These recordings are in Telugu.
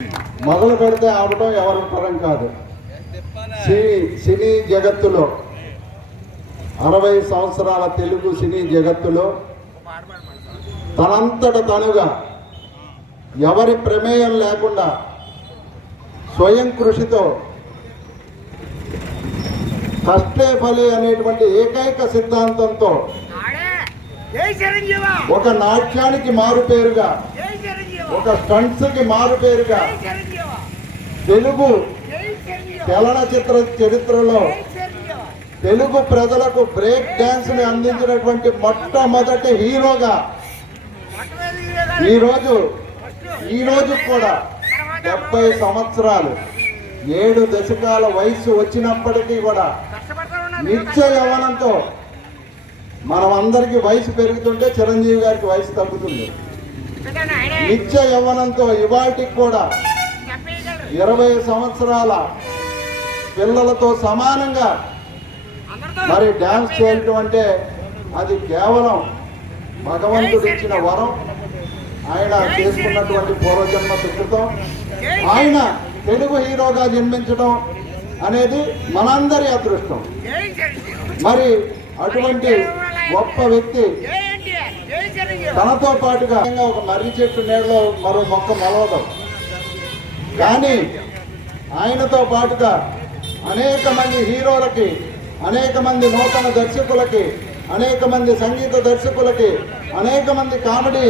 మొదలు పెడితే ఆపటం ఎవరి తరం కాదు. సినీ జగత్తులో 60 సంవత్సరాల తెలుగు సినీ జగత్తులో తనంతట తనుగా ఎవరి ప్రమేయం లేకుండా స్వయం కృషితో కష్టే ఫలి అనేటువంటి ఏకైక సిద్ధాంతంతో ఒక నాట్యానికి మారుపేరుగా, ఒక స్టంట్స్కి మారుపేరుగా తెలుగు చలనచిత్ర చరిత్రలో తెలుగు ప్రజలకు బ్రేక్ డ్యాన్స్ ని అందించినటువంటి మొట్టమొదటి హీరోగా ఈరోజు కూడా 70 సంవత్సరాలు 7 దశకాల వయసు వచ్చినప్పటికీ కూడా నిత్య యవ్వనంతో, మనం అందరికీ వయసు పెరుగుతుంటే చిరంజీవి గారికి వయసు తగ్గుతుంది. నిత్య యవ్వనంతో ఇవాటికి కూడా 20 సంవత్సరాల పిల్లలతో సమానంగా మరి డ్యాన్స్ చేయటం అంటే అది కేవలం భగవంతుడు ఇచ్చిన వరం, ఆయన చేసుకున్నటువంటి పూర్వజన్మ సుకృతం. ఆయన తెలుగు హీరోగా జన్మించడం అనేది మనందరి అదృష్టం. మరి అటువంటి గొప్ప వ్యక్తి తనతో పాటుగా ఒక మర్రి చెట్టు నీడలో మరో మొక్క మొలవడం, కానీ ఆయనతో పాటుగా అనేక మంది హీరోలకి, అనేక మంది నూతన దర్శకులకి, అనేక మంది సంగీత దర్శకులకి, అనేక మంది కామెడీ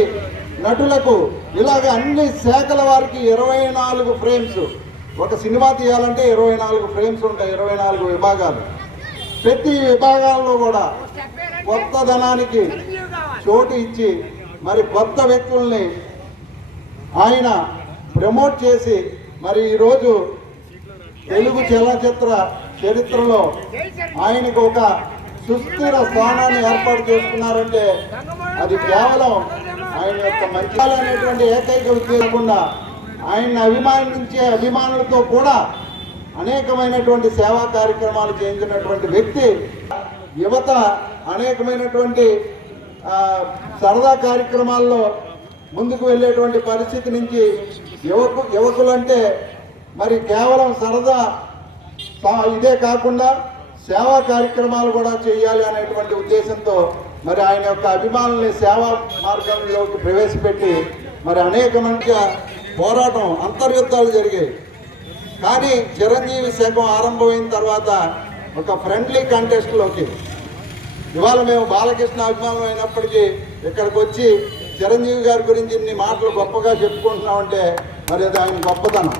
నటులకు, ఇలాగ అన్ని శాఖల వారికి 24 ఫ్రేమ్స్. ఒక సినిమా తీయాలంటే 24 ఫ్రేమ్స్ ఉంటాయి, 24 విభాగాలు. ప్రతి విభాగాల్లో కూడా కొత్తదనానికి చోటు ఇచ్చి మరి కొత్త వ్యక్తుల్ని ఆయన ప్రమోట్ చేసి మరి ఈరోజు తెలుగు చలనచిత్ర చరిత్రలో ఆయనకు ఒక సుస్థిర స్థానాన్ని ఏర్పాటు చేసుకున్నారంటే అది కేవలం ఆయన యొక్క మంచి అనేటువంటి ఏకైక ఉద్దేశం. ఆయన్ని అభిమానించే అభిమానులతో కూడా అనేకమైనటువంటి సేవా కార్యక్రమాలు చేయించినటువంటి వ్యక్తి. యువత అనేకమైనటువంటి సరదా కార్యక్రమాల్లో ముందుకు వెళ్ళేటువంటి పరిస్థితి నుంచి యువకులంటే మరి కేవలం సరదా ఇదే కాకుండా సేవా కార్యక్రమాలు కూడా చేయాలి అనేటువంటి ఉద్దేశంతో మరి ఆయన యొక్క అభిమానుల్ని సేవా మార్గంలోకి ప్రవేశపెట్టి మరి అనేక మంది పోరాటం, అంతర్యుద్ధాలు జరిగాయి. కానీ చిరంజీవి శకం ఆరంభమైన తర్వాత ఒక ఫ్రెండ్లీ కంటెస్ట్లోకి ఇవాళ మేము బాలకృష్ణ అభిమానులు అయినప్పటికీ ఇక్కడికి వచ్చి చిరంజీవి గారి గురించి ఇన్ని మాటలు గొప్పగా చెప్పుకుంటున్నామంటే మరి అది ఆయన గొప్పతనం.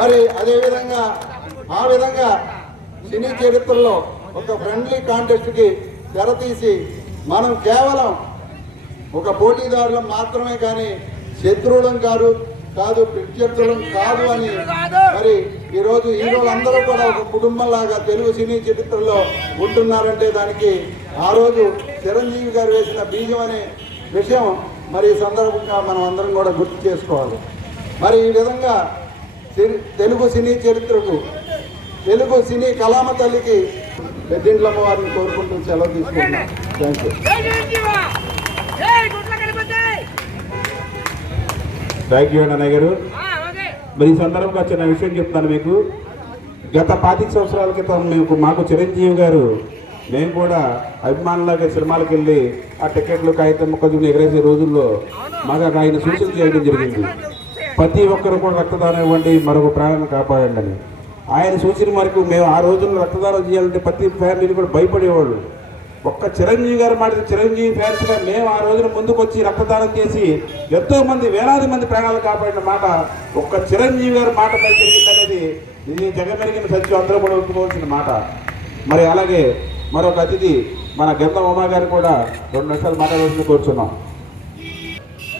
మరి అదేవిధంగా ఆ విధంగా సినీ చరిత్రలో ఒక ఫ్రెండ్లీ కాంటెస్ట్కి తెరతీసి మనం కేవలం ఒక పోటీదారులం మాత్రమే కానీ శత్రువులం కాదు, ప్రత్యర్థులం కాదు అని మరి ఈరోజు హీరోలందరూ కూడా ఒక కుటుంబంలాగా తెలుగు సినీ చరిత్రలో ఉంటున్నారంటే దానికి ఆ రోజు చిరంజీవి గారు వేసిన బీజం అనే విషయం మరి ఈ సందర్భంగా మనం అందరం కూడా గుర్తు చేసుకోవాలి. మరి ఈ విధంగా తెలుగు సినీ చరిత్రకు, తెలుగు సినీ కళామ తల్లికి పెద్దింట్లమ్మ వారిని కోరుకుంటూ సెలవు తీసుకుంటున్నాం. థ్యాంక్ యూ అన్నయ్య గారు. మరి ఈ సందర్భంగా చిన్న విషయం చెప్తాను మీకు. గత 25 సంవత్సరాల క్రితం మాకు చిరంజీవి గారు, మేము కూడా అభిమానులాగా సినిమాలకు వెళ్ళి ఆ టికెట్లు కాగితం ముక్కలు ఎగరేసే రోజుల్లో మాకు ఆయన సూచన చేయడం జరిగింది. ప్రతి ఒక్కరు కూడా రక్తదానం ఇవ్వండి, మరొక ప్రాణాన్ని కాపాడండి అని. ఆయన సూచన వరకు మేము ఆ రోజుల్లో రక్తదానం చేయాలంటే ప్రతి ఫ్యామిలీని కూడా భయపడేవాళ్ళు. ఒక్క చిరంజీవి గారు మాట, చిరంజీవి ఫ్యాన్స్గా మేము ఆ రోజున ముందుకు వచ్చి రక్తదానం చేసి ఎంతో మంది, వేలాది మంది ప్రాణాలు కాపాడిన మాట ఒక్క చిరంజీవి గారి మాట పై జరిగిందనేది ఇది జగమెరిగిన సత్యం, అందరూ కూడా ఒప్పుకోవాల్సిన మాట. మరి అలాగే మరొక అతిథి మన గంధం ఉమా గారు కూడా 2 నిమిషాలు మాట్లాడాల్సింది కోరుచున్నాం.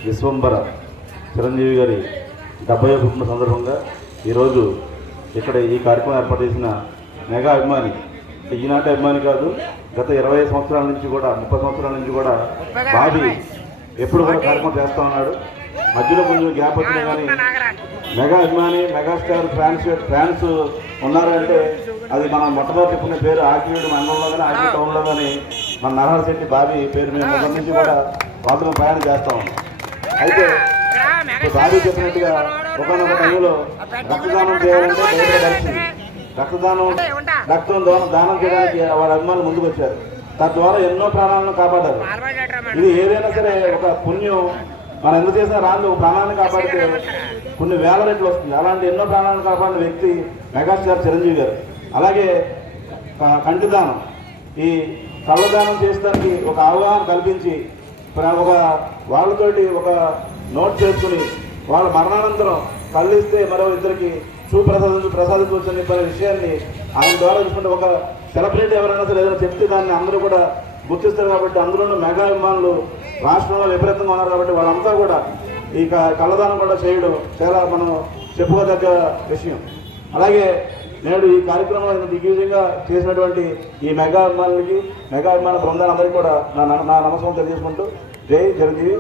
విశ్వంబర చిరంజీవి గారి 70వ పుట్టిన సందర్భంగా ఈరోజు ఇక్కడ ఈ కార్యక్రమం ఏర్పాటు చేసిన మెగా అభిమాని, ఈనాటి అభిమాని కాదు, గత 20 సంవత్సరాల నుంచి కూడా 30 సంవత్సరాల నుంచి కూడా బాబీ ఎప్పుడు కూడా కార్యక్రమం చేస్తూ ఉన్నాడు. మధ్యలో కొంచెం గ్యాప్ వచ్చినా కానీ మెగా అభిమాని, మెగాస్టార్ ఫ్యాన్స్ ఉన్నారంటే అది మనం మొట్టమొదటి చెప్పుకునే పేరు ఆకివీడు మండలంలో కానీ ఆకివీడు టౌన్లో కానీ మన నరహర్ శెట్టి బాబీ పేరు మేము మొదటి నుంచి కూడా వాటిలో ప్రయాణం చేస్తూ ఉన్నాం. అయితే బాబీ చెప్పినట్టుగా ఒకనొక టైంలో రక్తదానం చేయాలంటే బయటపడాల్సింది. రక్తం దానం చేయడానికి వాళ్ళ అభిమానులు ముందుకు వచ్చారు. తద్వారా ఎన్నో ప్రాణాలను కాపాడారు. ఇది ఏదైనా సరే ఒక పుణ్యం మనం ఎందుకు చేసినా రాని ఒక ప్రాణాన్ని కాపాడితే కొన్ని వేల రెట్లు వస్తుంది. అలాంటి ఎన్నో ప్రాణాలను కాపాడిన వ్యక్తి మెగాస్టార్ చిరంజీవి గారు. అలాగే కంటిదానం, ఈ కళ్ళదానం చేసడానికి ఒక అవగాహన కల్పించి ఒక వాళ్ళతోటి ఒక నోట్ చేసుకుని వాళ్ళ మరణానంతరం కళ్ళు ఇస్తే మరో ఇద్దరికి ప్రసాదించవచ్చని చెప్పిన విషయాన్ని ఆయన ద్వారా చూసుకుంటే ఒక సెలబ్రిటీ ఎవరైనా సరే ఏదైనా చెప్తే దాన్ని అందరూ కూడా గుర్తిస్తారు. కాబట్టి అందులోనూ మెగా అభిమానులు రాష్ట్రంలో విపరీతంగా ఉన్నారు. కాబట్టి వాళ్ళంతా కూడా ఈ కళ్ళదానం కూడా చేయడం చాలా మనం చెప్పుకోదగ్గ విషయం. అలాగే నేడు ఈ కార్యక్రమంలో దిగ్విజయంగా చేసినటువంటి ఈ మెగా అభిమానులకి, మెగా అభిమాన బృందాలందరికీ కూడా నా నమస్కారం తెలియజేసుకుంటూ జై చిరంజీవి.